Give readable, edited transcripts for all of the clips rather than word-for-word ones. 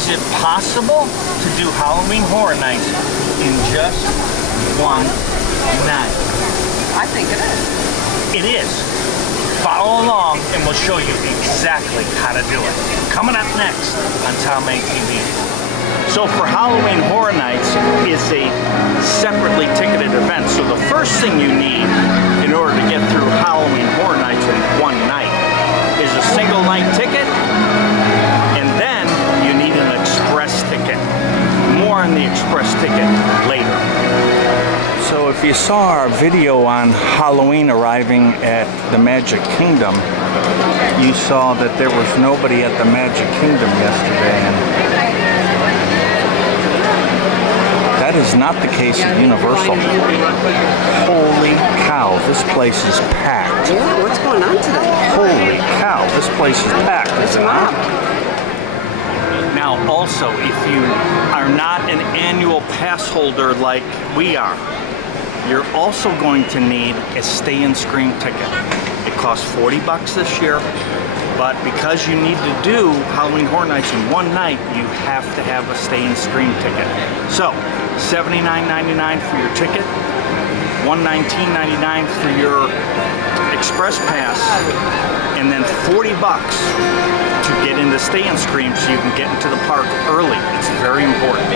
Is it possible to do Halloween Horror Nights in just one night? I think it is. It is. Follow along and we'll show you exactly how to do it. Coming up next on Tom A TV. So for Halloween Horror Nights is a separately ticketed event. So the first thing you need in order to get through Halloween Horror Nights in one night is a single night ticket, and then you need an express ticket. More on the express ticket later. So if you saw our video on Halloween arriving at the Magic Kingdom, you saw that there was nobody at the Magic Kingdom yesterday, and that is not the case at Universal. Holy cow, this place is packed. Yeah, what's going on today? Holy cow, this place is packed, is it not? Now also, if you are not an annual pass holder like we are, you're also going to need a Stay and Scream ticket. It costs $40 this year, but because you need to do Halloween Horror Nights in one night, you have to have a Stay and Scream ticket. So, $79.99 for your ticket, $119.99 for your Express Pass, and then $40 to get into Stay and Scream so you can get into the park early. It's very important.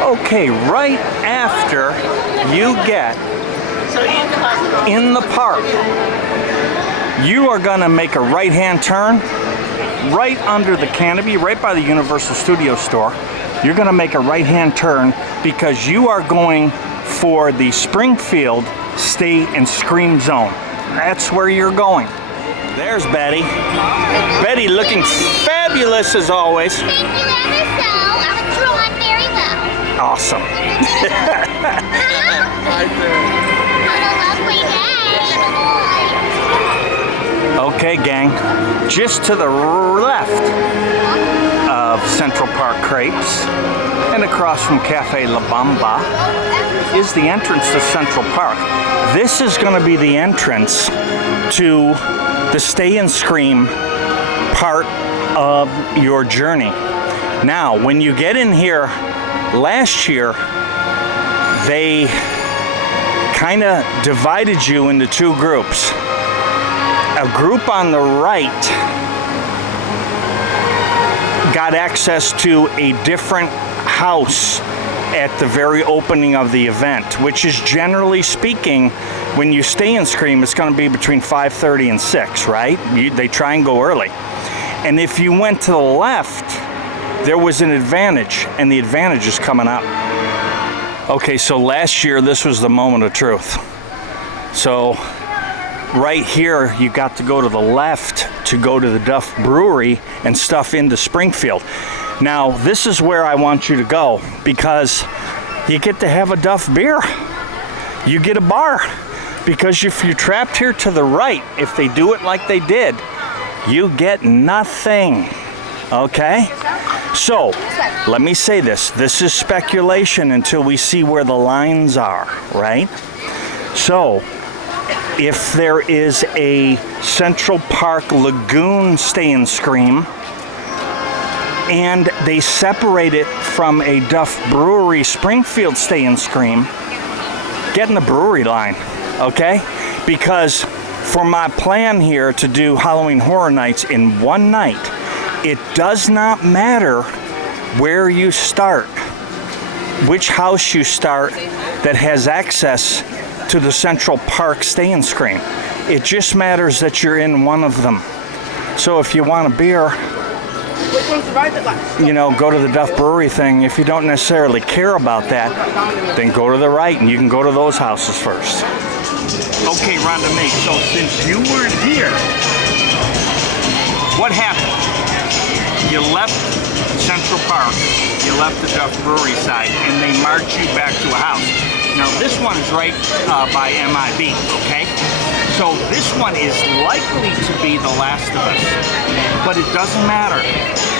Okay, right after you get in the park, you are going to make a right-hand turn right under the Canopy, right by the Universal Studio store. You're going to make a right-hand turn because you are going for the Springfield Stay and Scream Zone. That's where you're going. There's Betty. Betty looking fabulous as always. Thank you ever so. I was drawn very well. Awesome. Okay, gang. Just to the left of Central Park Crepes and across from Cafe La Bamba is the entrance to Central Park. This is going to be the entrance to the Stay and Scream part of your journey. Now, when you get in here, last year, they kind of divided you into two groups. A group on the right got access to a different house at the very opening of the event, which is generally speaking, when you Stay and Scream, it's going to be between 5:30 and 6, right? They try and go early. And if you went to the left, there was an advantage, and the advantage is coming up. Okay, so last year, this was the moment of truth. So right here, you got to go to the left to go to the Duff Brewery and stuff into Springfield. Now, this is where I want you to go because you get to have a Duff beer. You get a bar. Because if you're trapped here to the right, if they do it like they did, you get nothing. Okay? So, let me say this. This is speculation until we see where the lines are, right? So, if there is a Central Park Lagoon Stay and Scream, and they separate it from a Duff Brewery Springfield Stay and Scream, get in the brewery line, okay? Because for my plan here to do Halloween Horror Nights in one night, it does not matter where you start, which house you start that has access to the Central Park Stay and Scream. It just matters that you're in one of them. So if you want a beer, you know, go to the Duff Brewery thing. If you don't necessarily care about that, then go to the right and you can go to those houses first. Okay, Rhonda May, so since you weren't here, what happened? You left Central Park, you left the Duff Brewery side, and they marched you back to a house. Now this one is right by MIB, okay? So this one is likely to be the last of us, but it doesn't matter.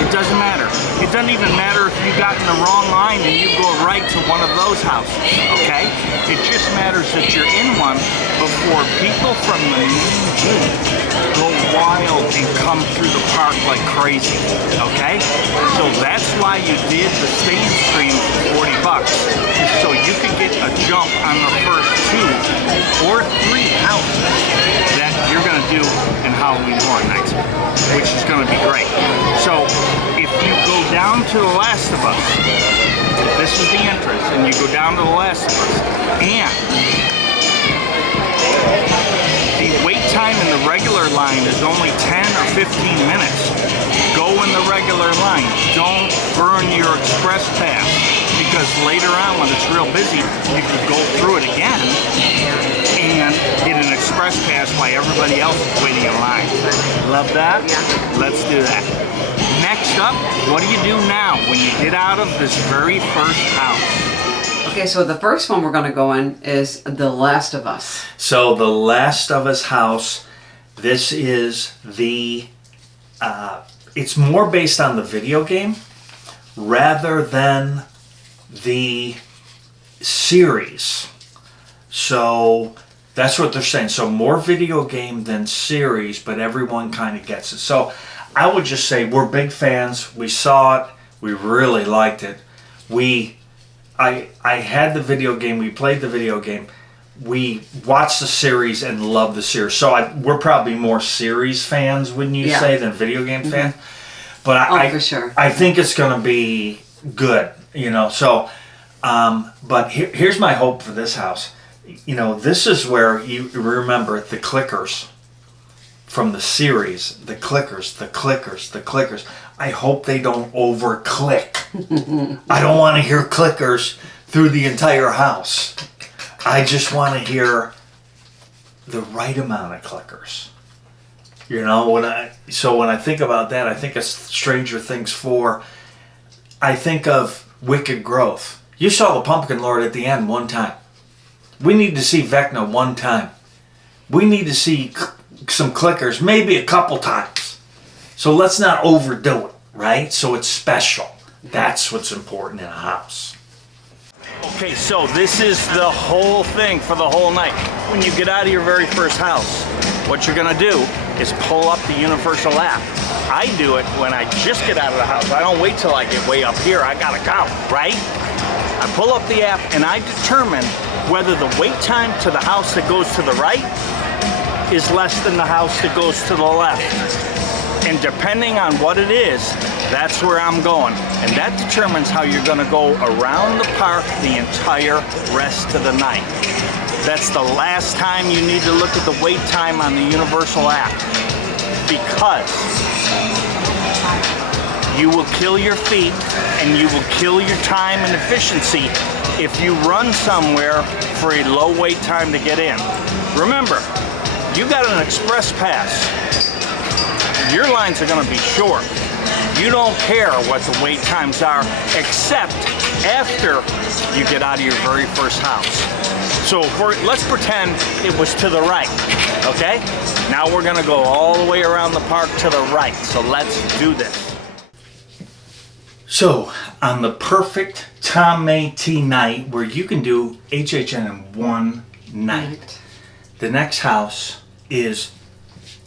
It doesn't matter. It doesn't even matter if you got in the wrong line and you go right to one of those houses, okay? It just matters that you're in one before people from the main gate go wild and come through the park like crazy, okay? So that's why you did the stand stream for $40, is so you could get a jump on the first 2 or 3 houses that you're gonna do in Halloween Horror Nights, which is gonna be great. So if you go down to The Last of Us, this is the entrance, and you go down to The Last of Us, and the wait time in the regular line is only 10 or 15 minutes. Go in the regular line. Don't burn your express pass, because later on when it's real busy, you can go through it again and get an express pass while everybody else is waiting in line. Love that? Yeah. Let's do that. Next up, what do you do now when you get out of this very first house? Okay, so the first one we're going to go in is The Last of Us. So The Last of Us house, this is the, it's more based on the video game rather than the series. So that's what they're saying. So more video game than series, but everyone kind of gets it. So I would just say we're big fans. We saw it. We really liked it. I had the video game. We played the video game. We watched the series and loved the series. So we're probably more series fans, wouldn't you say, than video game fans? But for sure. I think it's going to be good, you know. So, but here's my hope for this house. You know, this is where you remember the clickers from the series. The clickers. I hope they don't over-click. I don't want to hear clickers through the entire house. I just want to hear the right amount of clickers. You know, when I think about that, I think of Stranger Things 4. I think of Wicked Growth. You saw the Pumpkin Lord at the end one time. We need to see Vecna one time. We need to see some clickers maybe a couple times. So let's not overdo it, right? So it's special. That's what's important in a house. Okay, so this is the whole thing for the whole night. When you get out of your very first house, what you're gonna do is pull up the Universal app. I do it when I just get out of the house. I don't wait till I get way up here. I gotta go, right? I pull up the app and I determine whether the wait time to the house that goes to the right is less than the house that goes to the left. And depending on what it is, that's where I'm going. And that determines how you're gonna go around the park the entire rest of the night. That's the last time you need to look at the wait time on the Universal app, because you will kill your feet and you will kill your time and efficiency if you run somewhere for a low wait time to get in. Remember, you got an express pass. Your lines are going to be short. You don't care what the wait times are, except after you get out of your very first house. So let's pretend it was to the right, okay? Now we're going to go all the way around the park to the right. So let's do this. So on the perfect Tom May T night where you can do HHN in one night, the next house is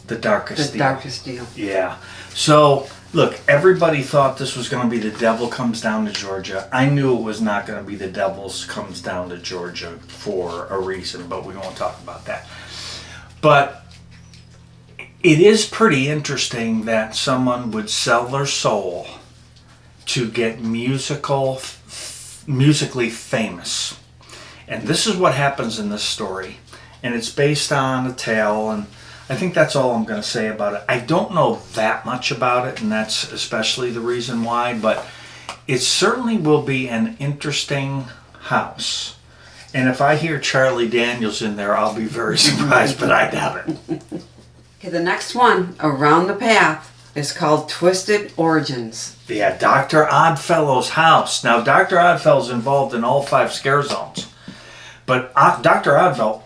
the Darkest Deal. The Darkest Deal. Yeah. So, look, everybody thought this was going to be The Devil Comes Down to Georgia. I knew it was not going to be The Devil's Comes Down to Georgia for a reason, but we won't talk about that. But it is pretty interesting that someone would sell their soul to get musically famous. And this is what happens in this story. And it's based on a tale, and I think that's all I'm going to say about it. I don't know that much about it, and that's especially the reason why, but it certainly will be an interesting house. And if I hear Charlie Daniels in there, I'll be very surprised, but I doubt it. Okay, the next one, Around the Path, is called Twisted Origins. Yeah, Dr. Oddfellow's house. Now, Dr. Oddfellow's involved in all 5 scare zones, but Dr. Oddfellow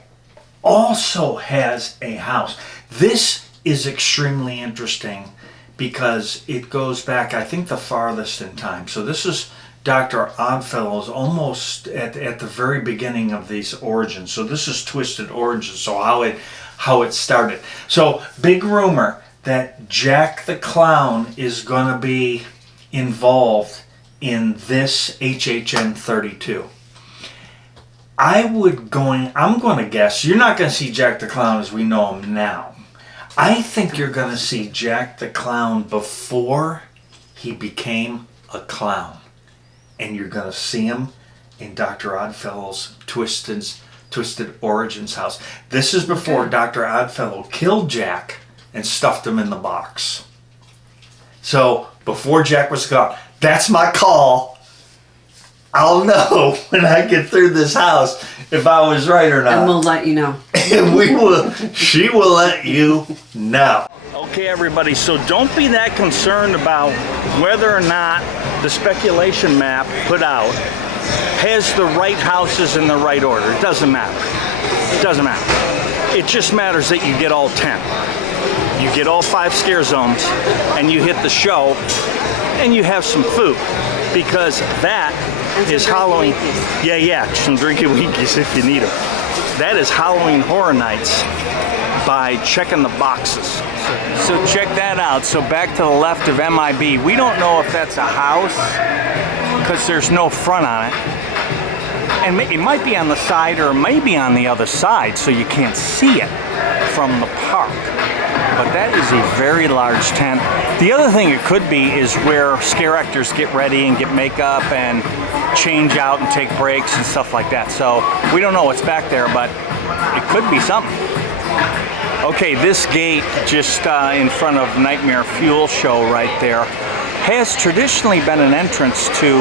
also has a house. This is extremely interesting because it goes back, I think, the farthest in time. So this is Dr. Oddfellow's almost at the very beginning of these origins. So this is Twisted Origins, so how it started. So big rumor that Jack the Clown is going to be involved in this HHN32. I'm going to guess you're not going to see Jack the Clown as we know him now. I think you're going to see Jack the Clown before he became a clown. And you're going to see him in Dr. Oddfellow's Twisted Origins house. This is before Dr. Oddfellow killed Jack and stuffed him in the box. So, before Jack was gone, that's my call. I'll know when I get through this house if I was right or not. And we'll let you know. She will let you know. Okay, everybody, so don't be that concerned about whether or not the speculation map put out has the right houses in the right order. It doesn't matter. It doesn't matter. It just matters that you get all 10. You get all 5 scare zones, and you hit the show, and you have some food, because that is Halloween. Yeah, some drinky winkies if you need them. That is Halloween Horror Nights by checking the boxes. So check that out. So back to the left of MIB. We don't know if that's a house because there's no front on it. And it might be on the side or maybe on the other side, so you can't see it from the park. But that is a very large tent. The other thing it could be is where scare actors get ready and get makeup and change out and take breaks and stuff like that. So we don't know what's back there, but it could be something. Okay, this gate just in front of Nightmare Fuel Show right there has traditionally been an entrance to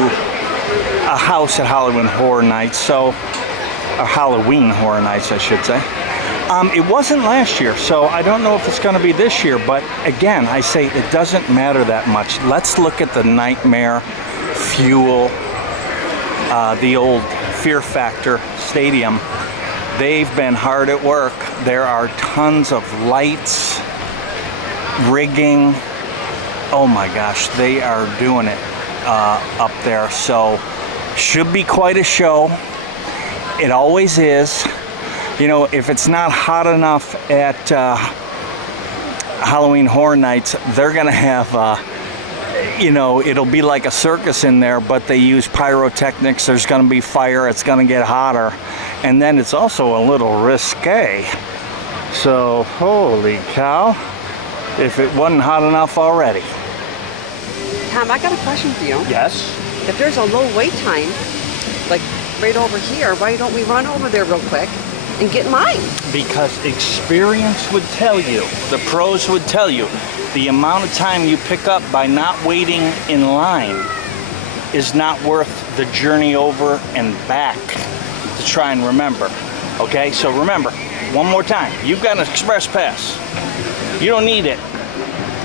a house at Halloween Horror Nights, or Halloween Horror Nights, I should say. It wasn't last year, so I don't know if it's going to be this year, but again, I say it doesn't matter that much. Let's look at the Nightmare Fuel, the old Fear Factor Stadium. They've been hard at work. There are tons of lights, rigging. Oh my gosh, they are doing it up there. So, should be quite a show. It always is. You know, if it's not hot enough at Halloween Horror Nights, they're gonna have, it'll be like a circus in there, but they use pyrotechnics. There's gonna be fire. It's gonna get hotter. And then it's also a little risque. So, holy cow, if it wasn't hot enough already. Tom, I got a question for you. Yes? If there's a low wait time, like right over here, why don't we run over there real quick and get mine? Because experience would tell you, the pros would tell you, the amount of time you pick up by not waiting in line is not worth the journey over and back to try and remember. Okay, so remember, one more time, you've got an express pass. You don't need it.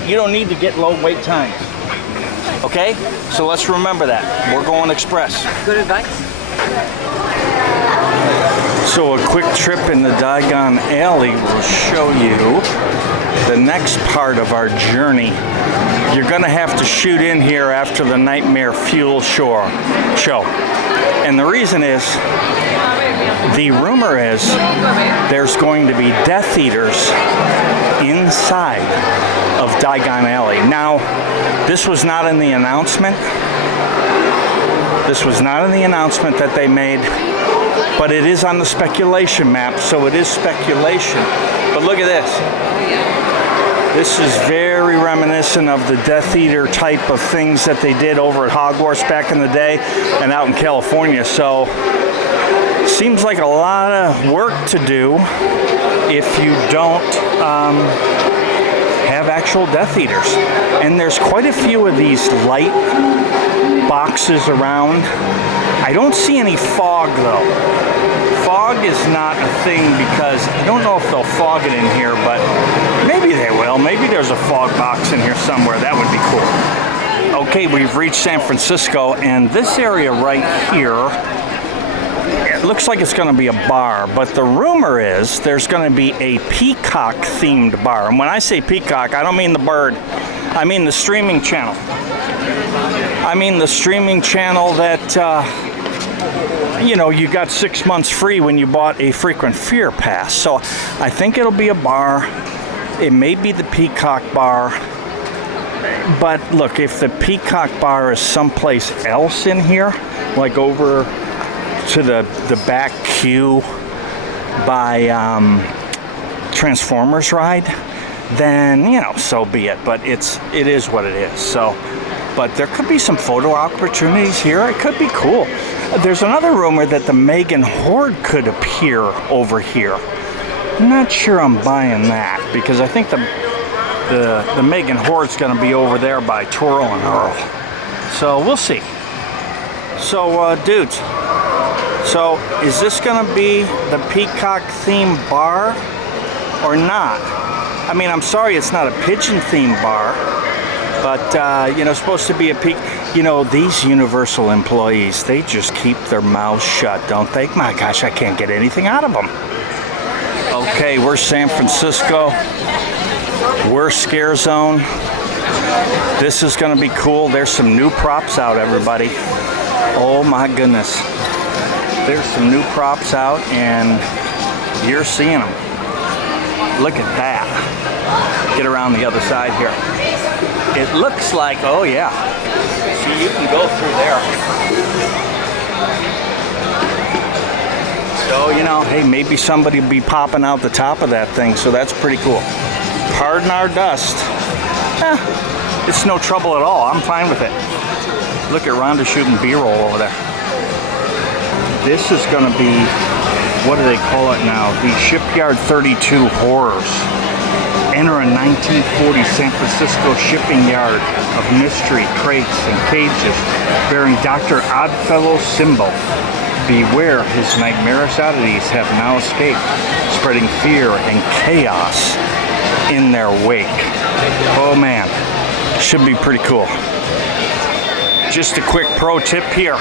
You don't need to get low wait times. Okay, so let's remember that. We're going express. Good advice. So a quick trip in the Diagon Alley will show you the next part of our journey. You're gonna have to shoot in here after the Nightmare Fuel show. And the reason is, the rumor is there's going to be Death Eaters inside of Diagon Alley. Now, this was not in the announcement. This was not in the announcement that they made, but it is on the speculation map, so it is speculation. But look at this. This is very reminiscent of the Death Eater type of things that they did over at Hogwarts back in the day and out in California. So, seems like a lot of work to do if you don't have actual Death Eaters. And there's quite a few of these light boxes around. I don't see any fog though. Fog is not a thing because I don't know if they'll fog it in here, but maybe they will. Maybe there's a fog box in here somewhere. That would be cool. Okay, we've reached San Francisco, and this area right here, it looks like it's going to be a bar, but the rumor is there's going to be a peacock themed bar. And when I say peacock, I don't mean the bird. I mean the streaming channel. I mean the streaming channel that, you got 6 months free when you bought a Frequent Fear Pass. So I think it'll be a bar. It may be the Peacock Bar, but look, if the Peacock Bar is someplace else in here, like over to the back queue by Transformers ride, then, you know, so be it. But it is what it is. So, but there could be some photo opportunities here. It could be cool. There's another rumor that the Megan Horde could appear over here. I'm not sure I'm buying that, because I think the Megan Horde's going to be over there by Twirl and Earl. So we'll see. So dudes, so is this going to be the Peacock themed bar or not? I mean, I'm sorry it's not a pigeon themed bar, but you know, it's supposed to be a peak. You know, these Universal employees, they just keep their mouths shut, don't they? My gosh, I can't get anything out of them. Okay, we're San Francisco. We're Scare Zone. This is going to be cool. There's some new props out, everybody. Oh my goodness. There's some new props out, and you're seeing them. Look at that. Get around the other side here. It looks like, oh yeah. See, you can go through there. So, you know, hey, maybe somebody will be popping out the top of that thing, so that's pretty cool. Pardon our dust. It's no trouble at all. I'm fine with it. Look at Rhonda shooting B-roll over there. This is going to be, what do they call it now? The Shipyard 32 Horrors. Enter a 1940 San Francisco shipping yard of mystery, crates, and cages bearing Dr. Oddfellow's symbol. Beware, his nightmarish oddities have now escaped, spreading fear and chaos in their wake. Oh man, should be pretty cool. Just a quick pro tip here.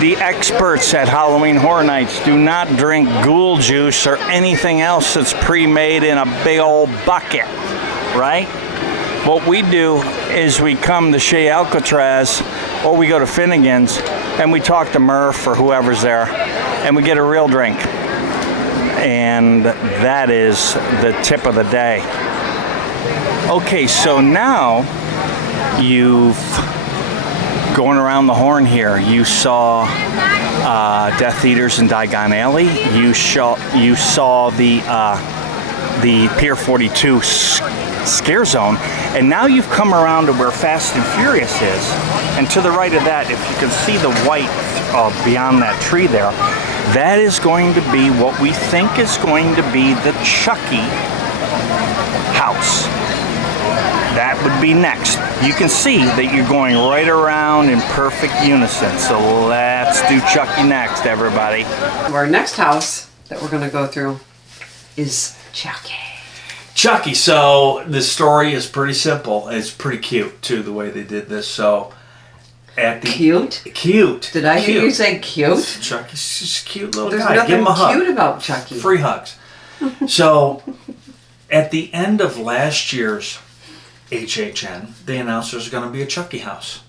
The experts at Halloween Horror Nights do not drink ghoul juice or anything else that's pre-made in a big old bucket, right? What we do is we come to Chez Alcatraz, or we go to Finnegan's, and we talk to Murph or whoever's there, and we get a real drink. And that is the tip of the day. Okay, so now you've going around the horn here. You saw Death Eaters in Diagon Alley. You saw the Pier 42 Scare Zone, and now you've come around to where Fast and Furious is. And to the right of that, if you can see the white beyond that tree there, that is going to be what we think is going to be the Chucky house. That would be next. You can see that you're going right around in perfect unison. So let's do Chucky next, everybody. Our next house that we're going to go through is Chucky. Chucky. So the story is pretty simple. It's pretty cute too, the way they did this. So at the cute. Did I hear you say cute? Chucky's just a cute little There's guy. nothing Give him a hug. cute about Chucky. Free hugs. So at the end of last year's HHN, they announced there's going to be a Chucky house.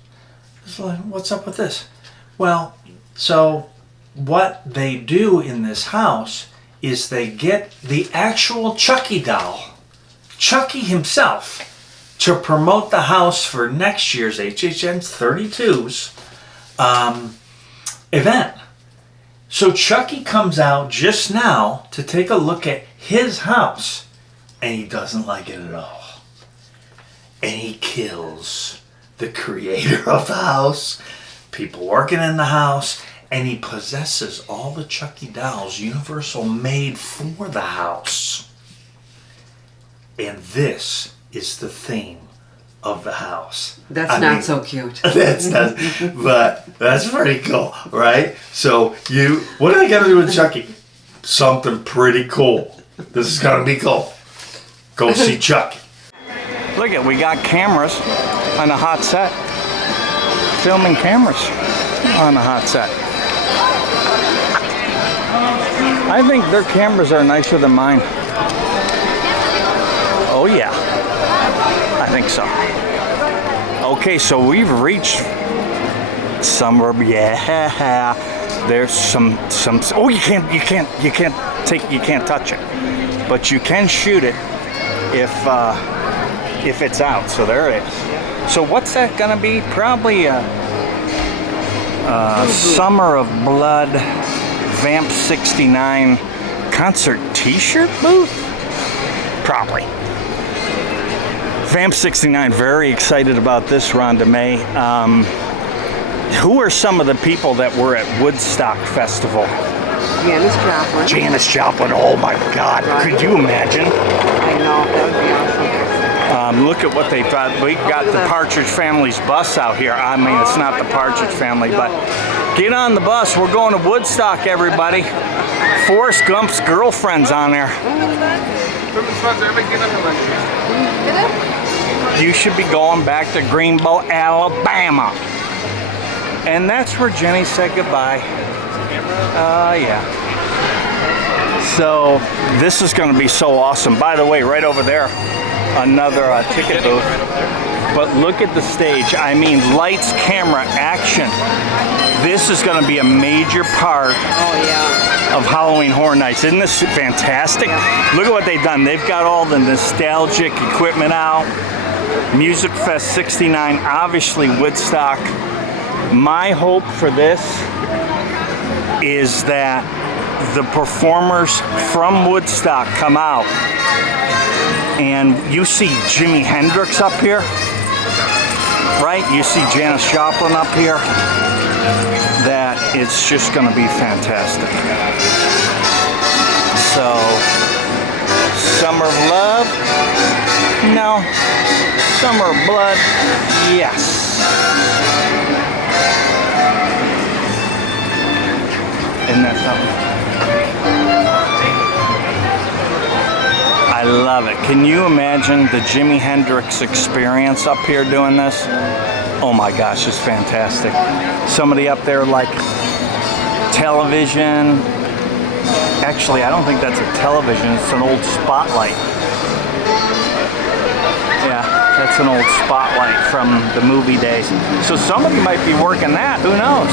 It's like, what's up with this? Well, so what they do in this house is they get the actual Chucky doll, Chucky himself, to promote the house for next year's HHN32's event. So Chucky comes out just now to take a look at his house, and he doesn't like it at all. And he kills the creator of the house, people working in the house, and he possesses all the Chucky dolls Universal made for the house. And this is the theme of the house. That's not so cute. That's not, but that's pretty cool, right? So what are they gonna do with Chucky? Something pretty cool. This is gonna be cool. Go see Chucky. Look at, we got cameras on a hot set. Filming cameras on a hot set. I think their cameras are nicer than mine. Oh yeah, I think so. Okay, so we've reached somewhere. Yeah, there's some. Oh, you can't touch it, but you can shoot it. if it's out. So there it is. So what's that gonna be? Probably a Summer of Blood Vamp 69 concert t-shirt booth? Probably. Vamp 69, very excited about this, Rhonda May. Who are some of the people that were at Woodstock Festival? Janis Joplin. Janis Joplin, oh my God, could you imagine? I know, that would be awesome. Look at what they got. We got the Partridge Family's bus out here. I mean, it's not the Partridge Family, but get on the bus. We're going to Woodstock, everybody. Forrest Gump's girlfriend's on there. You should be going back to Greenbow, Alabama. And that's where Jenny said goodbye. Yeah. So this is going to be so awesome. By the way, right over there, another ticket booth. But look at the stage. I mean, lights, camera, action. This is going to be a major part of Halloween Horror Nights. Isn't this fantastic? Look at what they've done. They've got all the nostalgic equipment out. Music Fest 69, obviously Woodstock. My hope for this is that the performers from Woodstock come out and you see Jimi Hendrix up here, right? You see Janis Joplin up here. That it's just going to be fantastic. So, Summer of Love? No. Summer of Blood? Yes. Isn't that something? I love it. Can you imagine the Jimi Hendrix experience up here doing this? Oh my gosh, it's fantastic. Somebody up there like television. Actually, I don't think that's a television. It's an old spotlight. Yeah, that's an old spotlight from the movie days. So somebody might be working that. Who knows?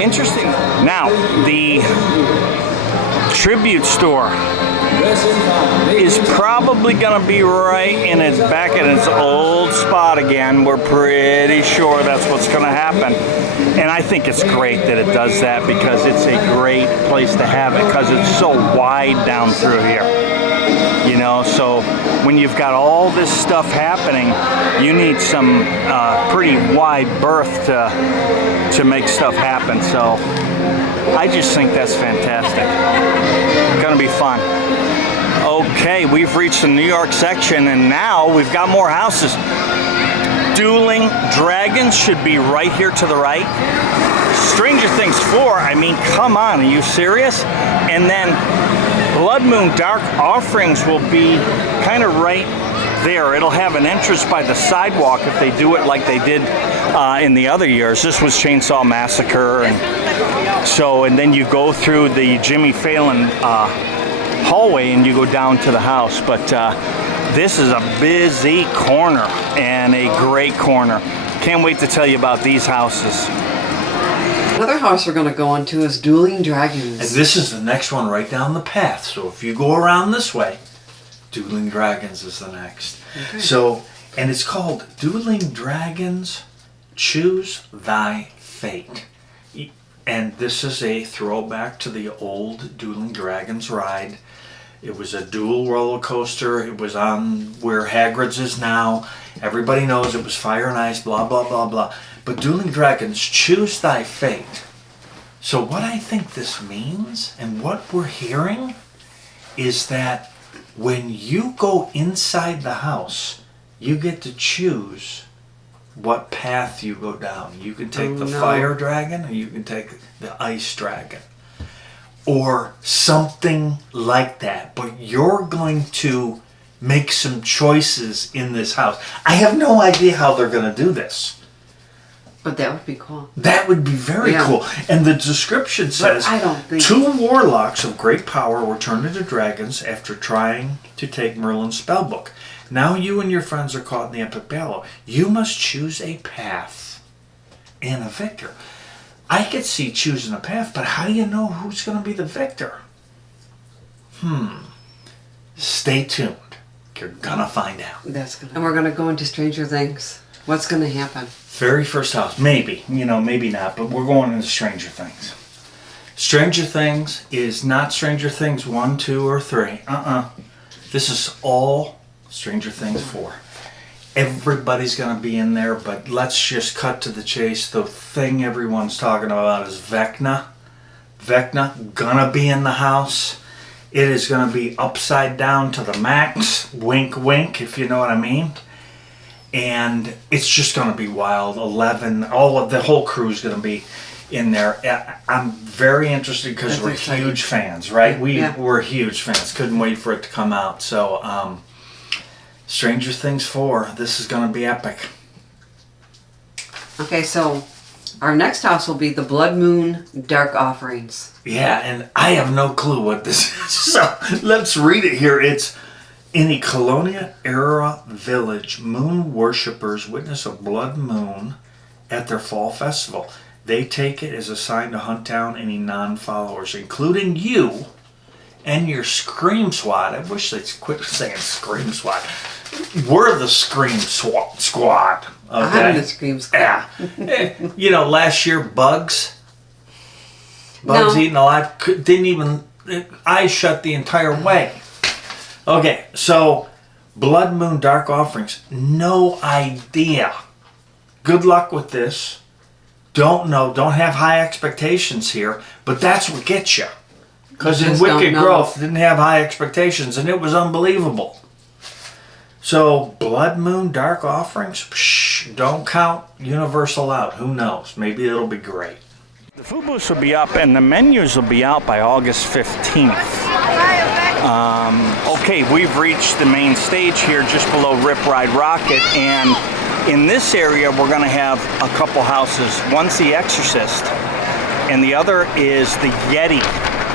Interesting. Now, the tribute store is probably going to be right in its back in its old spot again. We're pretty sure that's what's going to happen. And I think it's great that it does that because it's a great place to have it because it's so wide down through here. You know, so when you've got all this stuff happening, you need some pretty wide berth to make stuff happen. So I just think that's fantastic. Gonna be fun. Okay, we've reached the New York section and now we've got more houses. Dueling Dragons should be right here to the right. Stranger Things 4, I mean, come on, are you serious? And then Blood Moon Dark Offerings will be kind of right there. It'll have an entrance by the sidewalk if they do it like they did in the other years. This was Chainsaw Massacre, and then you go through the Jimmy Fallon hallway and you go down to the house. But this is a busy corner and a great corner. Can't wait to tell you about these houses. Another house we're going to go into is Dueling Dragons. And this is the next one right down the path. So if you go around this way, Dueling Dragons is the next. Okay. So, and it's called Dueling Dragons Choose Thy Fate. And this is a throwback to the old Dueling Dragons ride. It was a dual roller coaster. It was on where Hagrid's is now. Everybody knows it was fire and ice, blah, blah, blah, blah. But Dueling Dragons, choose thy fate. So what I think this means, and what we're hearing, is that when you go inside the house, you get to choose what path you go down. You can take the fire dragon, or you can take the ice dragon. Or something like that. But you're going to make some choices in this house. I have no idea how they're going to do this. But that would be cool. That would be very cool. And the description says, I don't think 2 warlocks of great power were turned into dragons after trying to take Merlin's spellbook. Now you and your friends are caught in the epic battle. You must choose a path and a victor. I could see choosing a path, but how do you know who's going to be the victor? Stay tuned. You're gonna find out. And we're gonna go into Stranger Things. What's gonna happen? Very first house, maybe, maybe not, but we're going into Stranger Things. Stranger Things is not Stranger Things 1, 2, or 3. This is all Stranger Things 4. Everybody's gonna be in there, but let's just cut to the chase. The thing everyone's talking about is Vecna. Vecna gonna be in the house. It is gonna be upside down to the max. Wink, wink, if you know what I mean. And it's just gonna be wild. 11, the whole crew's gonna be in there. I'm very interested because we're exciting. Huge fans, right? We're huge fans. Couldn't wait for it to come out. So, Stranger Things 4. This is gonna be epic. Okay, so our next house will be the Blood Moon Dark Offerings. Yeah, and I have no clue what this is. So let's read it here. It's in a colonial-era village. Moon worshippers witness a blood moon at their fall festival. They take it as a sign to hunt down any non-followers, including you and your Scream Squad. I wish they'd quit saying Scream Squad. We're the Scream Squad. Okay? I'm the Scream Squad. Yeah. Last year, Bugs Eaten Alive, didn't even, eyes shut the entire way. Okay, so Blood Moon Dark Offerings, no idea. Good luck with this. Don't know, don't have high expectations here, but that's what gets you. Because in Wicked Growth, didn't have high expectations, and it was unbelievable. So, Blood Moon Dark Offerings, don't count Universal out. Who knows? Maybe it'll be great. The food booths will be up and the menus will be out by August 15th. Okay, we've reached the main stage here just below Rip Ride Rocket, and in this area we're going to have a couple houses. One's the Exorcist and the other is the Yeti.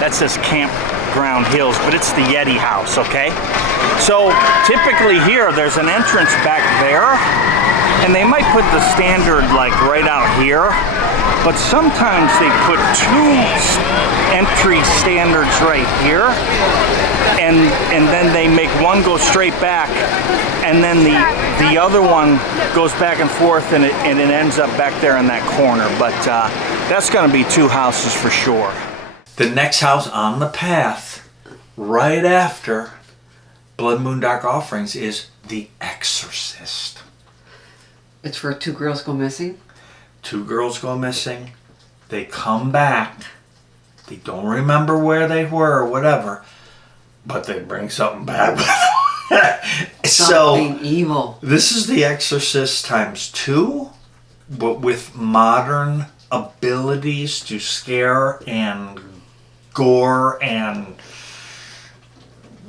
That says Campground Hills, but it's the Yeti house, okay? So typically here there's an entrance back there, and they might put the standard like right out here, but sometimes they put two entry standards right here, and then they make one go straight back, and then the other one goes back and forth, and it ends up back there in that corner. But that's going to be two houses for sure. The next house on the path, right after Blood Moon Dark Offerings, is The Exorcist. It's where two girls go missing? Two girls go missing. They come back. They don't remember where they were or whatever, but they bring something bad with them. Something evil. This is The Exorcist times 2, but with modern abilities to scare and gore, and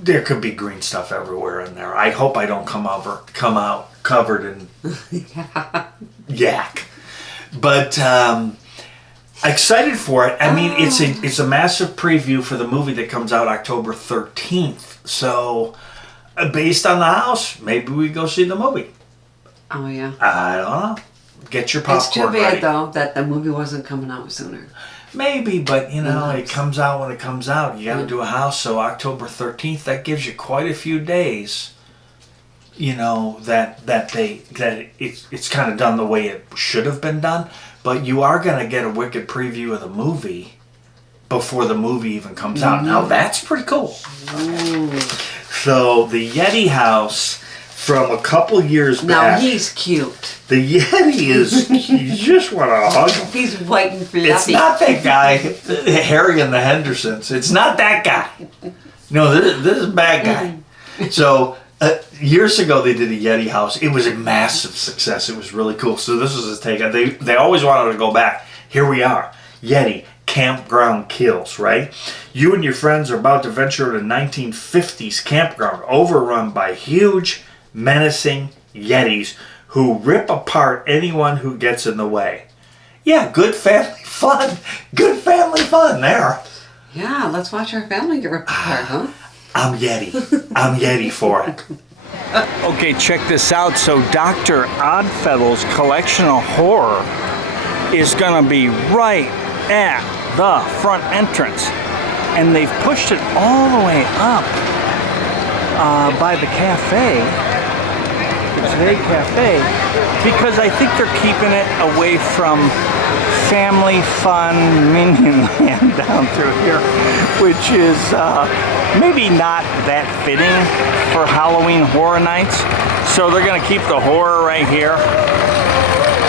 there could be green stuff everywhere in there. I hope I don't come out covered in yak. But excited for it. I mean, it's a massive preview for the movie that comes out October 13th. So, based on the house, maybe we go see the movie. Oh yeah. I don't know. Get your popcorn It's too bad ready. though that the movie wasn't coming out sooner. Maybe, but it comes out when it comes out. You got to do a house, so October 13th. That gives you quite a few days. That it's kind of done the way it should have been done. But you are going to get a wicked preview of the movie before the movie even comes out. Now that's pretty cool. Ooh. So the Yeti house from a couple years back. Now he's cute. The Yeti is, you just want to hug him. He's white and fluffy. It's not that guy, Harry and the Hendersons. It's not that guy. No, this is a bad guy. So, years ago they did a Yeti house. It was a massive success. It was really cool. So this was his take. They always wanted to go back. Here we are. Yeti, Campground Kills, right? You and your friends are about to venture into 1950s campground overrun by huge, menacing Yetis who rip apart anyone who gets in the way. Yeah, good family fun. Good family fun there. Yeah, let's watch our family get ripped apart, huh? I'm Yeti. I'm Yeti for it. Okay, check this out. So Dr. Oddfellow's Collection of Horror is going to be right at the front entrance. And they've pushed it all the way up. by the cafe, the Today Cafe, because I think they're keeping it away from family fun Minion Land down through here, which is maybe not that fitting for Halloween Horror Nights. So they're going to keep the horror right here,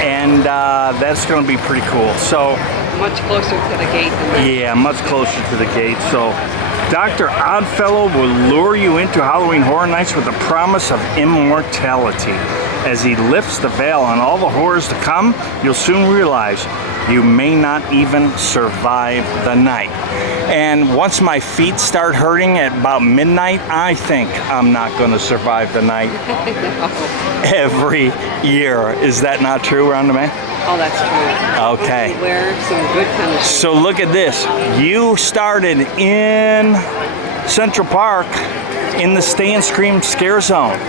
and that's going to be pretty cool. So Much closer to the gate than that. yeah, much closer to the gate. So Dr. Oddfellow will lure you into Halloween Horror Nights with the promise of immortality. As he lifts the veil on all the horrors to come, you'll soon realize you may not even survive the night. And once my feet start hurting at about midnight, I think I'm not going to survive the night every year. Is that not true, Rhonda Mae? Oh, that's true. Okay. Wear some good kind of So look at this. You started in Central Park in the Stay and Scream Scare Zone.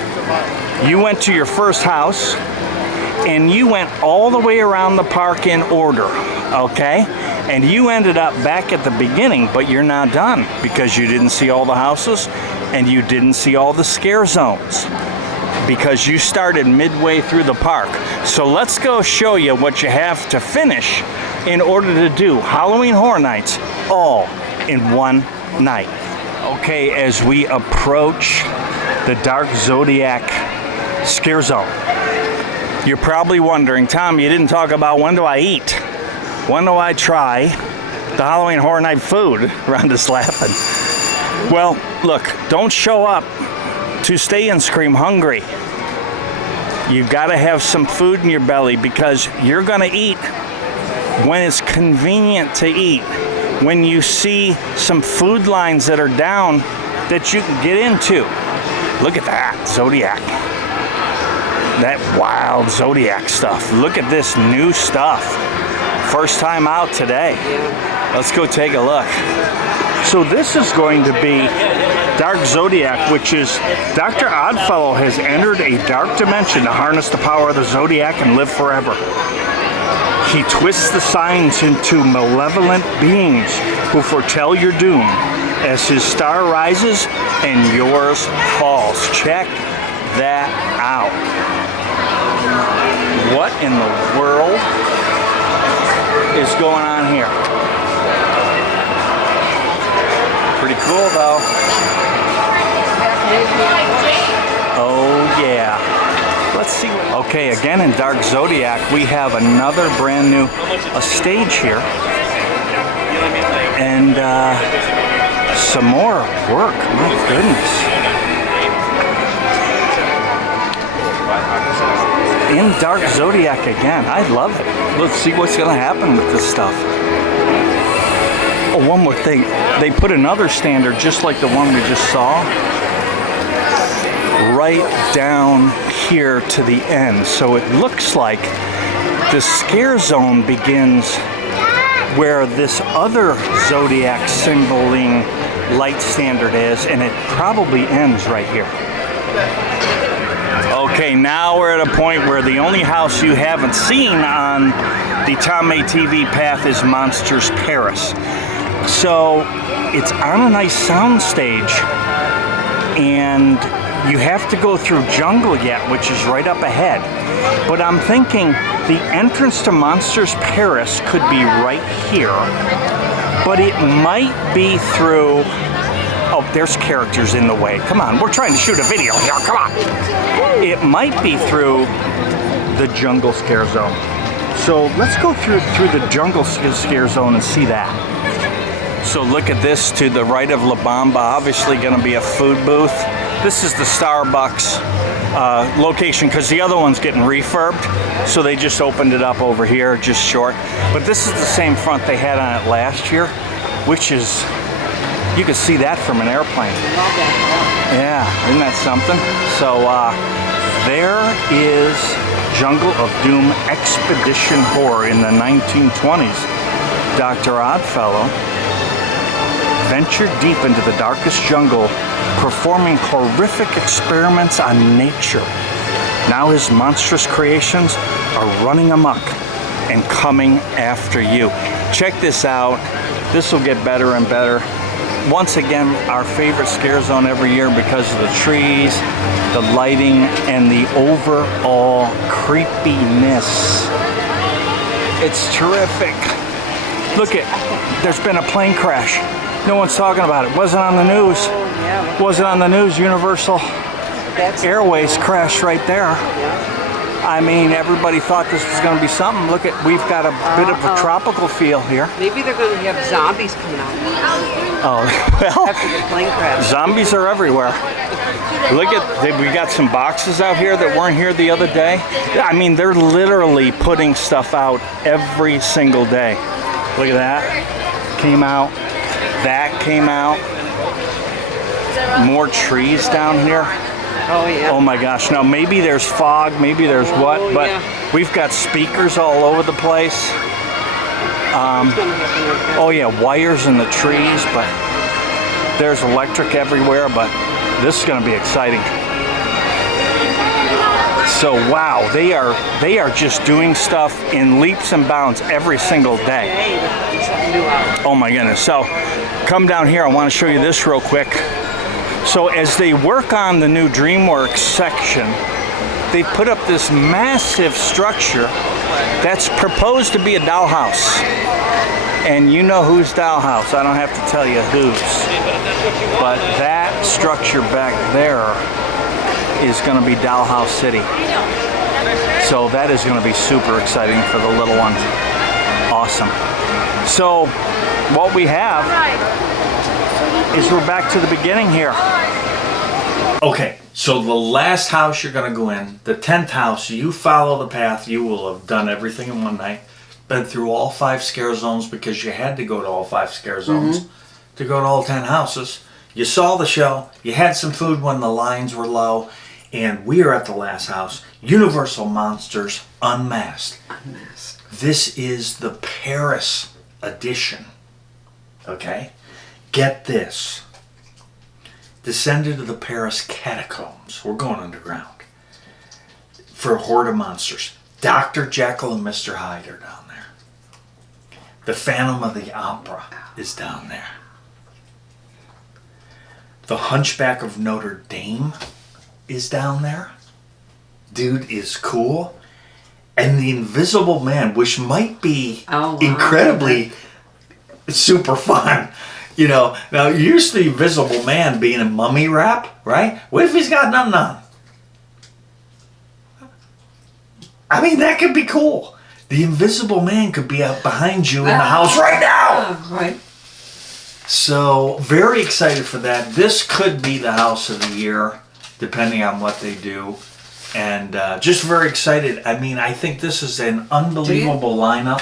You went to your first house and you went all the way around the park in order, okay? And you ended up back at the beginning, but you're not done because you didn't see all the houses and you didn't see all the scare zones because you started midway through the park. So let's go show you what you have to finish in order to do Halloween Horror Nights all in one night. Okay, as we approach the Dark Zodiac Scare Zone, you're probably wondering, Tom, you didn't talk about when do I eat? When do I try the Halloween Horror Night food? Rhonda's laughing. Well, look, don't show up to Stay and Scream hungry. You've got to have some food in your belly because you're going to eat when it's convenient to eat. When you see some food lines that are down that you can get into. Look at that, Zodiac. That wild Zodiac stuff. Look at this new stuff. First time out today. Let's go take a look. So this is going to be Dark Zodiac, which is Dr. Oddfellow has entered a dark dimension to harness the power of the Zodiac and live forever. He twists the signs into malevolent beings who foretell your doom as his star rises and yours falls. Check that out. What in the world is going on here? Pretty cool though. Oh yeah. Let's see. Okay, again in Dark Zodiac, we have another brand new stage here. And some more work. My goodness. In Dark Zodiac again. I love it. Let's see what's going to happen with this stuff. Oh, one more thing. They put another standard just like the one we just saw right down here to the end. So it looks like the scare zone begins where this other Zodiac symboling light standard is, and it probably ends right here. Okay, now we're at a point where the only house you haven't seen on the Tom May TV path is Monsters Paris. So it's on a nice sound stage, and you have to go through Jungle Yet, which is right up ahead. But I'm thinking the entrance to Monsters Paris could be right here, but it might be through... Oh, there's characters in the way. Come on, we're trying to shoot a video here. Come on. It might be through the Jungle Scare Zone. So let's go through the Jungle Scare Zone and see that. So look at this to the right of La Bamba. Obviously going to be a food booth. This is the Starbucks location because the other one's getting refurbed. So they just opened it up over here, just short. But this is the same front they had on it last year, which is... You can see that from an airplane. Yeah, isn't that something? So there is Jungle of Doom Expedition Horror in the 1920s. Dr. Oddfellow ventured deep into the darkest jungle, performing horrific experiments on nature. Now his monstrous creations are running amok and coming after you. Check this out. This will get better and better. once again, our favorite scare zone every year because of the trees, the lighting, and the overall creepiness. It's terrific. Look there's been a plane crash. No one's talking about it. Wasn't on the news. Wasn't on the news. Universal Airways crashed right there. I mean, everybody thought this was going to be something. Look we've got a bit of a tropical feel here. Maybe they're going to have zombies coming out Oh, well, after the plane crash. zombies are everywhere. Look we got some boxes out here that weren't here the other day. I mean, they're literally putting stuff out every single day. Look at that. Came out. That came out. More trees down here. Oh, yeah. Oh my gosh. Now, maybe there's fog, maybe there's what, but we've got speakers all over the place. Oh yeah, wires in the trees, but there's electric everywhere, but this is going to be exciting. So wow, they are just doing stuff in leaps and bounds every single day. Oh my goodness. So come down here, I want to show you this real quick. So as they work on the new DreamWorks section, they put up this massive structure that's proposed to be a dollhouse. And you know whose dollhouse, I don't have to tell you whose. But that structure back there is going to be Dollhouse City. So that is going to be super exciting for the little ones. Awesome. So what we have is we're back to the beginning here. Okay, so the last house you're going to go in, the 10th house, you follow the path, you will have done everything in one night, been through all 5 scare zones because you had to go to all 5 scare zones to go to all 10 houses. You saw the show, you had some food when the lines were low, and we are at the last house, Universal Monsters Unmasked. This is the Paris edition. Okay? Get this. Descend into the Paris catacombs. We're going underground. For a horde of monsters. Dr. Jekyll and Mr. Hyde are down there. The Phantom of the Opera is down there. The Hunchback of Notre Dame is down there. Dude is cool. And the Invisible Man, which might be incredibly super fun. You know, now used to the Invisible Man being a mummy wrap, right? What if he's got nothing on? I mean, that could be cool. The Invisible Man could be out behind you in the house right now. Right. So, very excited for that. This could be the house of the year, depending on what they do. And just very excited. I mean, I think this is an unbelievable lineup.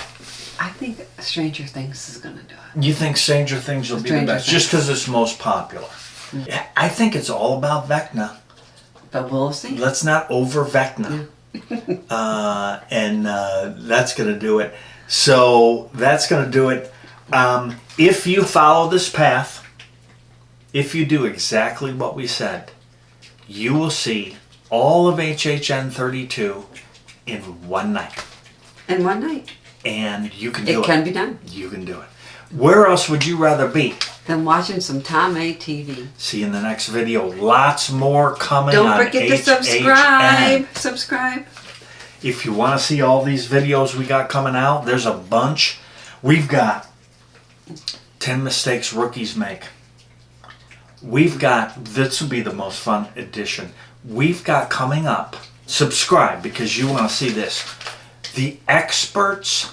I think Stranger Things is going to do it. You think Stranger Things will be the best just because it's most popular? Yeah, I think it's all about Vecna. But we'll see. Let's not over Vecna. And that's going to do it. So that's going to do it. If you follow this path, if you do exactly what we said, you will see all of HHN32 in one night. In one night. And you can do it. It can be done. You can do it. Where else would you rather be? Than watching some Tom A TV. See you in the next video. Lots more coming on Don't forget to subscribe. Subscribe. If you want to see all these videos we got coming out, there's a bunch. We've got 10 mistakes rookies make. We've got, this will be the most fun edition. We've got coming up, subscribe because you want to see this. The experts'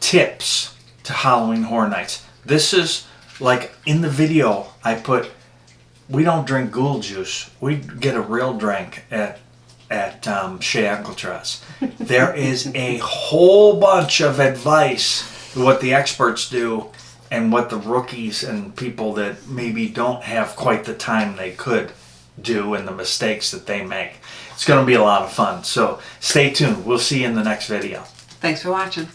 tips to Halloween Horror Nights. This is like in the video I put, we don't drink ghoul juice. We get a real drink at Chez Alcatraz. There is a whole bunch of advice what the experts do and what the rookies and people that maybe don't have quite the time they could do and the mistakes that they make. It's going to be a lot of fun. So stay tuned. We'll see you in the next video. Thanks for watching.